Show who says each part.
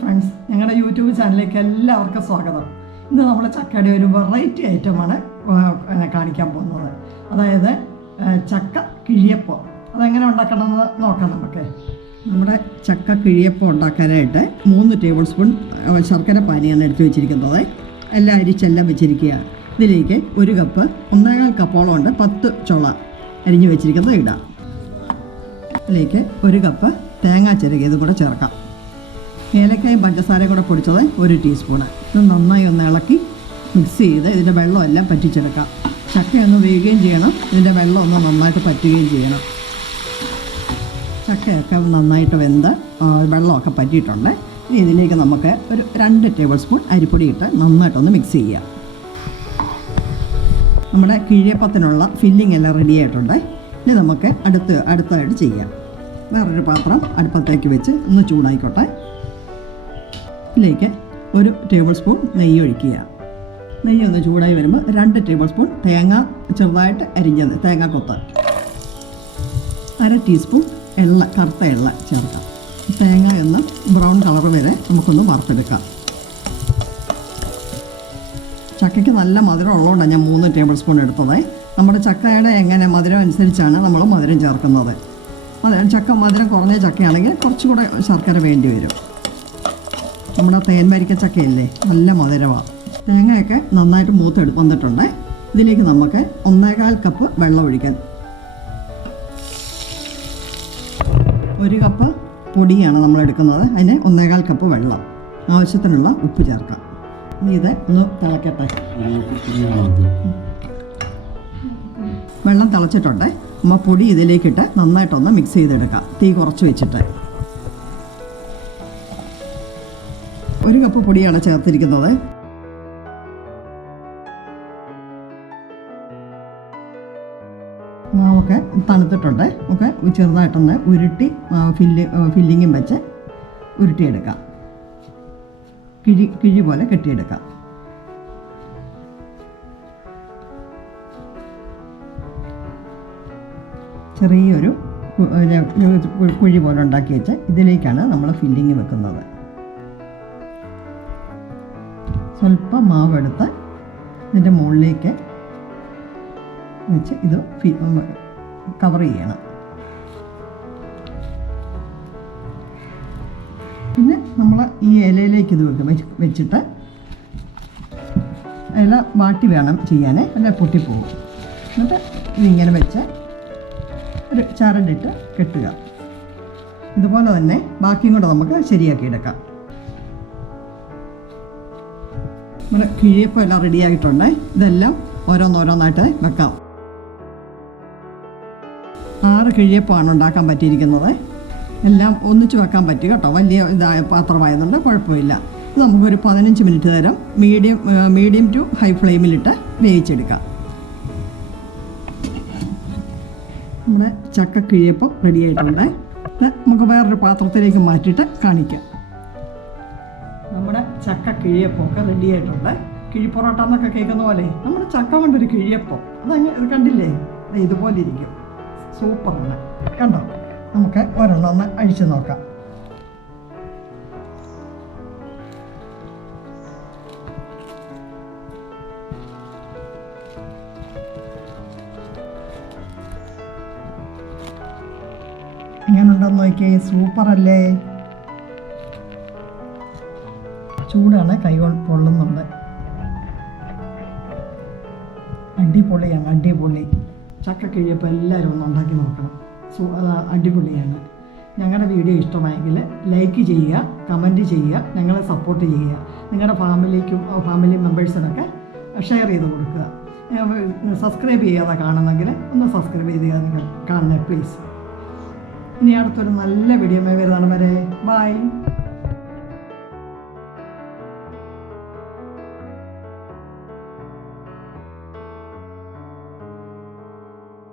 Speaker 1: Friends ഞങ്ങളുടെ YouTube ചാനലിലേക്ക് എല്ലാവർക്കും സ്വാഗതം. ഇന്ന് നമ്മൾ ചക്കയുടെ ഒരു വെറൈറ്റി ഐറ്റമാണ് കാണിക്കാൻ പോകുന്നത്. അതായത് ചക്ക കിഴിയപ്പം. അതെങ്ങനെ ഉണ്ടാക്കണമെന്ന് നോക്കാം നമുക്ക് നമ്മുടെ ചക്ക കിഴിയപ്പം ഉണ്ടാക്കാനായിട്ട് മൂന്ന് ടേബിൾ സ്പൂൺ ശർക്കര പാനിയാണ് എടുത്തു വെച്ചിരിക്കുന്നത്. എല്ലാം അരിച്ചെല്ലാം വെച്ചിരിക്കുക ഇതിലേക്ക് ഒരു കപ്പ് ഒന്നേകാൽ കപ്പോളം ഉണ്ട് പത്ത് ചുള അരിഞ്ഞു വെച്ചിരിക്കുന്നത് ഇടാം. ഇതിലേക്ക് ഒരു കപ്പ് തേങ്ങാ ചിരകിയതും കൂടെ ചേർക്കാം. ഏലക്കായും പഞ്ചസാരയും കൂടെ പൊടിച്ചത് ഒരു ടീസ്പൂണ്. ഇത് നന്നായി ഒന്ന് ഇളക്കി മിക്സ് ചെയ്ത് ഇതിന്റെ വെള്ളമെല്ലാം പറ്റിച്ചെടുക്കാം. ചക്കയൊന്ന് വേകുകയും ചെയ്യണം. ഇതിന്റെ വെള്ളം ഒന്ന് നന്നായിട്ട് പറ്റുകയും ചെയ്യണം. ചക്കയൊക്കെ നന്നായിട്ട് വെന്ത് വെള്ളമൊക്കെ പറ്റിയിട്ടുണ്ട്. ഇനി ഇതിലേക്ക് നമുക്ക് ഒരു രണ്ട് ടേബിൾ സ്പൂൺ അരിപ്പൊടി ഇട്ട് നന്നായിട്ടൊന്ന് മിക്സ് ചെയ്യാം. നമ്മുടെ കിഴിയപ്പത്തിനുള്ള ഫില്ലിംഗ് എല്ലാം റെഡി ആയിട്ടുണ്ട്. ഇനി നമുക്ക് അടുത്ത് അടുത്തായിട്ട് ചെയ്യാം. വേറൊരു പാത്രം അടുപ്പത്തേക്ക് വെച്ച് ഒന്ന് ചൂടായിക്കോട്ടെ. ഇതിലേക്ക് ഒരു ടേബിൾ സ്പൂൺ നെയ്യ് ഒഴിക്കുക. നെയ്യ് ഒന്ന് ചൂടായി വരുമ്പോൾ രണ്ട് ടേബിൾ സ്പൂൺ തേങ്ങ ചെറുതായിട്ട് അരിഞ്ഞത് തേങ്ങ കൊത്ത്. അര ടീസ്പൂൺ എള്ള കറുത്ത എള്ള ചേർക്കാം. തേങ്ങ ഒന്ന് ബ്രൗൺ കളർ വരെ നമുക്കൊന്ന് വറുത്തെടുക്കാം. ചക്കയ്ക്ക് നല്ല മധുരം ഉള്ളതുകൊണ്ടാണ് ഞാൻ മൂന്ന് ടേബിൾ സ്പൂൺ എടുത്തത്. നമ്മുടെ ചക്കയുടെ എങ്ങനെ മധുരം അനുസരിച്ചാണ് നമ്മൾ മധുരം ചേർക്കുന്നത്. അതെ ചക്ക മധുരം കുറഞ്ഞ ചക്കയാണെങ്കിൽ കുറച്ചുകൂടെ ശർക്കര വേണ്ടി വരും. നമ്മുടെ തേൻമരിക്ക ചക്കയല്ലേ? നല്ല മധുരമാണ് തേങ്ങയൊക്കെ നന്നായിട്ട് മൂത്തെടു വന്നിട്ടുണ്ട്. ഇതിലേക്ക് നമുക്ക് ഒന്നേകാൽ കപ്പ് വെള്ളം ഒഴിക്കാൻ ഒരു കപ്പ് പൊടിയാണ് നമ്മൾ എടുക്കുന്നത്. അതിന് ഒന്നേകാൽ കപ്പ് വെള്ളം. ആവശ്യത്തിനുള്ള ഉപ്പ് ചേർക്കാം. ഇത് ഒന്ന് തിളക്കട്ടെ. വെള്ളം തിളച്ചിട്ടുണ്ട്. നമ്മൾ പൊടി ഇതിലേക്കിട്ട് നന്നായിട്ടൊന്ന് മിക്സ് ചെയ്തെടുക്കാം. തീ കുറച്ച് വെച്ചിട്ട്. കപ്പ് പൊടിയാണ് ചേർത്തിരിക്കുന്നത്. മാവൊക്കെ തണുത്തിട്ടുണ്ട്. ഒക്കെ ചെറുതായിട്ടൊന്ന് ഉരുട്ടി ഫില്ല് ഫില്ലിങ്ങും വെച്ച് ഉരുട്ടിയെടുക്കാം. കിഴി കിഴി പോലെ കെട്ടിയെടുക്കാം. ചെറിയൊരു കുഴി പോലെ ഉണ്ടാക്കി വെച്ച് ഇതിലേക്കാണ് നമ്മൾ ഫില്ലിങ് വെക്കുന്നത്. സ്വല്പം മാവെടുത്ത് ഇതിന്റെ മുകളിലേക്ക് വെച്ച് ഇത് കവർ ചെയ്യണം. പിന്നെ നമ്മൾ ഈ ഇലയിലേക്ക് ഇത് വെക്കും വെച്ച് വെച്ചിട്ട് ഇല വാട്ടി വേണം ചെയ്യാൻ. അല്ല പൊട്ടിപ്പോകും. എന്നിട്ട് ഇതിങ്ങനെ വെച്ച് ഒരു ചരടിട്ട് കെട്ടുക. ഇതുപോലെ തന്നെ ബാക്കിയും കൂടെ നമുക്ക് ശരിയാക്കി എടുക്കാം. നമ്മുടെ കിഴിയപ്പം എല്ലാം റെഡി ആയിട്ടുണ്ട്. ഇതെല്ലാം ഓരോന്നോരോന്നായിട്ട് വെക്കാം. ആറ് കിഴിയപ്പമാണ് ഉണ്ടാക്കാൻ പറ്റിയിരിക്കുന്നത്. എല്ലാം ഒന്നിച്ച് വെക്കാൻ പറ്റി കേട്ടോ. വലിയ ഇതായ പാത്രമായതുകൊണ്ട് കുഴപ്പമില്ല. ഇത് നമുക്കൊരു പതിനഞ്ച് മിനിറ്റ് നേരം മീഡിയം മീഡിയം ടു ഹൈ ഫ്ലെയിമിലിട്ട് വേവിച്ചെടുക്കാം. നമ്മുടെ ചക്ക കിഴിയപ്പം റെഡി ആയിട്ടുണ്ട്. നമുക്ക് വേറൊരു പാത്രത്തിലേക്ക് മാറ്റിയിട്ട് കാണിക്കാം. നമ്മുടെ ചക്ക കിഴിയപ്പമൊക്കെ റെഡി ആയിട്ടുണ്ട്. കിഴിപ്പൊറോട്ട എന്നൊക്കെ കേൾക്കുന്ന പോലെ നമ്മുടെ ചക്ക കൊണ്ടൊരു കിഴിയപ്പം. അതങ്ങ് ഇത് കണ്ടില്ലേ? അത് ഇതുപോലെ ഇരിക്കും. സൂപ്പറാണ് കണ്ടോ? നമുക്ക് ഒരെണ്ണം ഒന്ന് അഴിച്ചു നോക്കാം. എങ്ങനെയുണ്ടെന്ന് നോക്കിയേ? സൂപ്പറല്ലേ ചൂടാണ് കൈ പൊള്ളുന്നുണ്ട്. അടിപൊളിയാണ് അടിപൊളി. ചക്ക കിഴിയപ്പോൾ എല്ലാവരും ഒന്ന് ഉണ്ടാക്കി നോക്കണം. സോ അടിപൊളിയാണ്. ഞങ്ങളുടെ വീഡിയോ ഇഷ്ടമായെങ്കിൽ ലൈക്ക് ചെയ്യുക കമന്റ് ചെയ്യുക ഞങ്ങളെ സപ്പോർട്ട് ചെയ്യുക. നിങ്ങളുടെ ഫാമിലിക്കും ഫാമിലി മെമ്പേഴ്സിനൊക്കെ ഷെയർ ചെയ്ത് കൊടുക്കുക. സബ്സ്ക്രൈബ് ചെയ്യാതെ കാണുന്നെങ്കിൽ ഒന്ന് സബ്സ്ക്രൈബ് ചെയ്ത് കാണണേ പ്ലീസ് ഇനി അടുത്തൊരു നല്ല വീഡിയോ വരുന്നതാണ് വരെ ബൈ